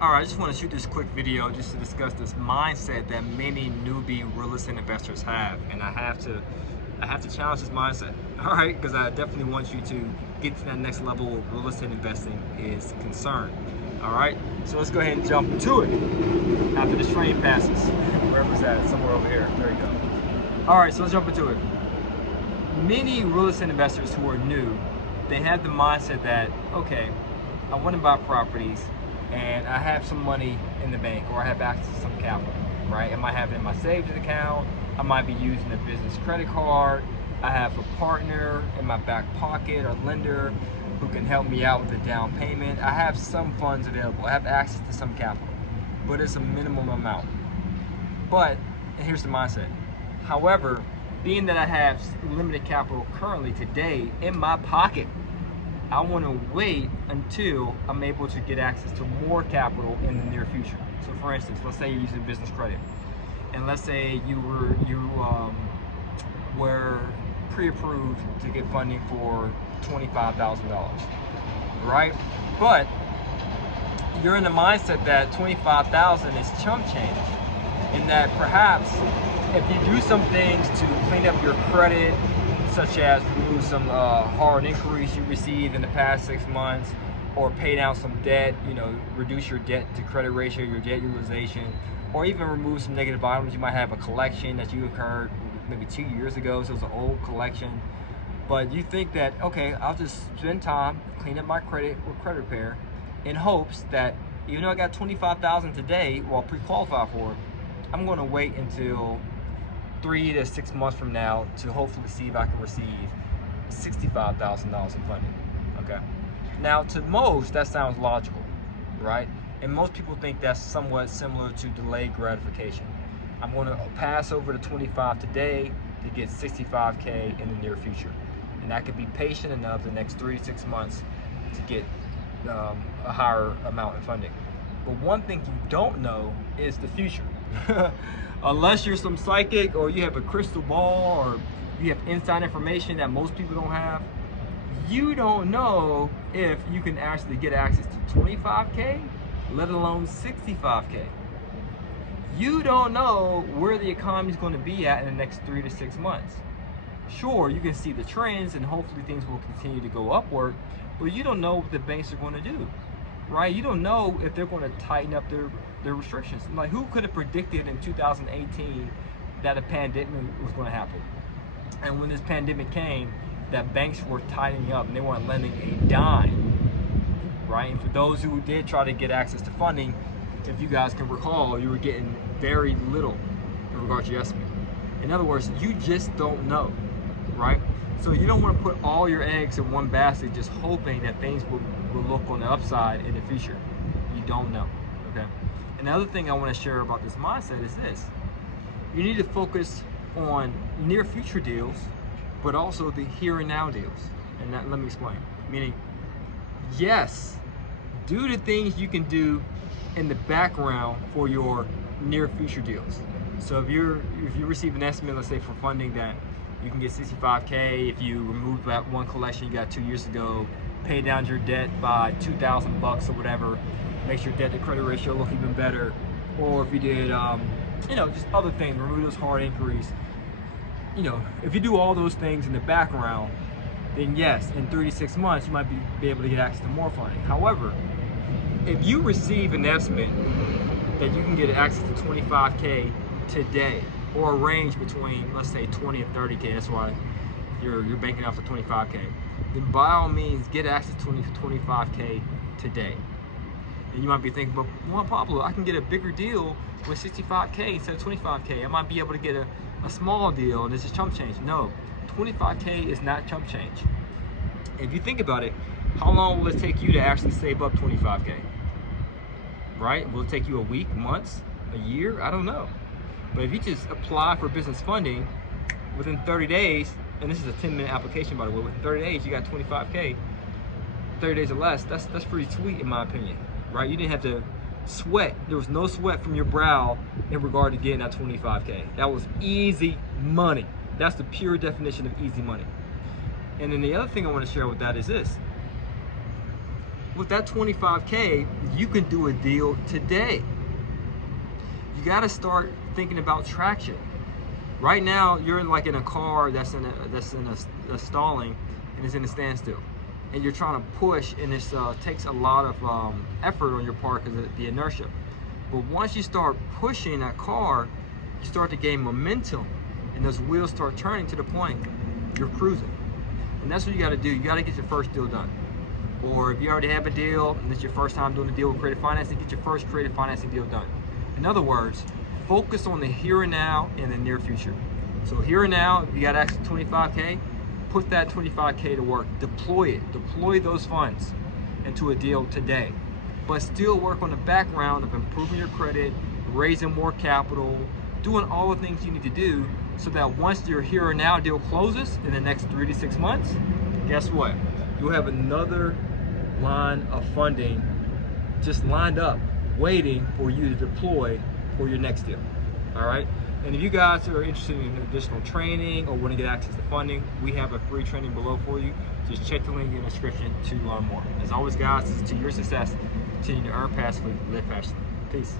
All right, I just want to shoot this quick video just to discuss this mindset that many newbie real estate investors have, and I have to challenge this mindset. All right, because I definitely want you to get to that next level of real estate investing is concerned. All right, so let's go ahead and jump to it after this train passes. Wherever's that? Somewhere over here. There you go. All right, so let's jump into it. Many real estate investors who are new, they have the mindset that, okay, I want to buy properties and I have some money in the bank, or I have access to some capital, right? I might have it in my savings account, I might be using a business credit card, I have a partner in my back pocket or lender who can help me out with the down payment. I have some funds available, I have access to some capital, but it's a minimum amount. But, and here's the mindset, however, being that I have limited capital currently today in my pocket, I want to wait until I'm able to get access to more capital in the near future. So for instance, let's say you're using business credit, and let's say you were pre-approved to get funding for $25,000, right? But you're in the mindset that $25,000 is chump change, and that perhaps if you do some things to clean up your credit, such as remove some hard inquiries you received in the past 6 months, or pay down some debt, reduce your debt to credit ratio, your debt utilization, or even remove some negative items. You might have a collection that you incurred maybe 2 years ago, so it's an old collection. But you think that, okay, I'll just spend time, clean up my credit with credit repair, in hopes that even though I got $25,000 today, while pre-qualified for it, I'm gonna wait until 3 to 6 months from now to hopefully see if I can receive $65,000 in funding, okay? Now, to most, that sounds logical, right? And most people think that's somewhat similar to delayed gratification. I'm gonna pass over the 25 today to get 65K in the near future. And I could be patient enough the next 3 to 6 months to get a higher amount in funding. But one thing you don't know is the future. Unless you're some psychic, or you have a crystal ball, or you have inside information that most people don't have, you don't know if you can actually get access to 25K, let alone 65K. You don't know where the economy is going to be at in the next 3 to 6 months. Sure, you can see the trends and hopefully things will continue to go upward, but you don't know what the banks are going to do, right? You don't know if they're going to tighten up their restrictions. Like, who could have predicted in 2018 that a pandemic was going to happen? And when this pandemic came, that banks were tightening up and they weren't lending a dime, right? And for those who did try to get access to funding, if you guys can recall, you were getting very little in regard to your estimate. In other words, you just don't know, right? So you don't want to put all your eggs in one basket just hoping that things will look on the upside in the future. You don't know, okay? Another thing I want to share about this mindset is this. You need to focus on near future deals, but also the here and now deals. And let me explain. Meaning, yes, do the things you can do in the background for your near future deals. So if you receive an estimate, let's say for funding, that you can get 65K if you remove that one collection you got 2 years ago, pay down your debt by $2,000 or whatever, makes your debt to credit ratio look even better. Or if you did, just other things, remove those hard inquiries. If you do all those things in the background, then yes, in 3 to 6 months, you might be able to get access to more funding. However, if you receive an estimate that you can get access to 25K today, or a range between, let's say, 20 and 30K, that's why you're banking off the 25K, then by all means, get access to 25K today. And you might be thinking, but Juan Pablo, I can get a bigger deal with 65K instead of 25K. I might be able to get a small deal and this is chump change. No, 25K is not chump change. If you think about it, how long will it take you to actually save up 25K? Right? Will it take you a week, months, a year? I don't know. But if you just apply for business funding within 30 days, and this is a 10-minute application, by the way, within 30 days you got 25K, 30 days or less, that's pretty sweet in my opinion, right? You didn't have to sweat. There was no sweat from your brow in regard to getting that 25K. That was easy money. That's the pure definition of easy money. And then the other thing I want to share with that is this. with that 25K, you can do a deal today. You got to start thinking about traction. Right now, you're like in a car that's in a stalling and it's in a standstill, and you're trying to push, and it takes a lot of effort on your part because of the inertia. But once you start pushing that car, you start to gain momentum, and those wheels start turning to the point you're cruising. And that's what you got to do. You got to get your first deal done. Or if you already have a deal and it's your first time doing a deal with creative financing, get your first creative financing deal done. In other words, focus on the here and now and the near future. So here and now, if you got access to 25K, put that 25K to work. Deploy it. Deploy those funds into a deal today. But still work on the background of improving your credit, raising more capital, doing all the things you need to do so that once your here and now deal closes in the next 3 to 6 months, guess what? You'll have another line of funding just lined up, waiting for you to deploy for your next deal. All right? And if you guys are interested in additional training or want to get access to funding, we have a free training below for you. Just check the link in the description to learn more. As always, guys, this is to your success. Continue to earn passively, live passionately. Peace.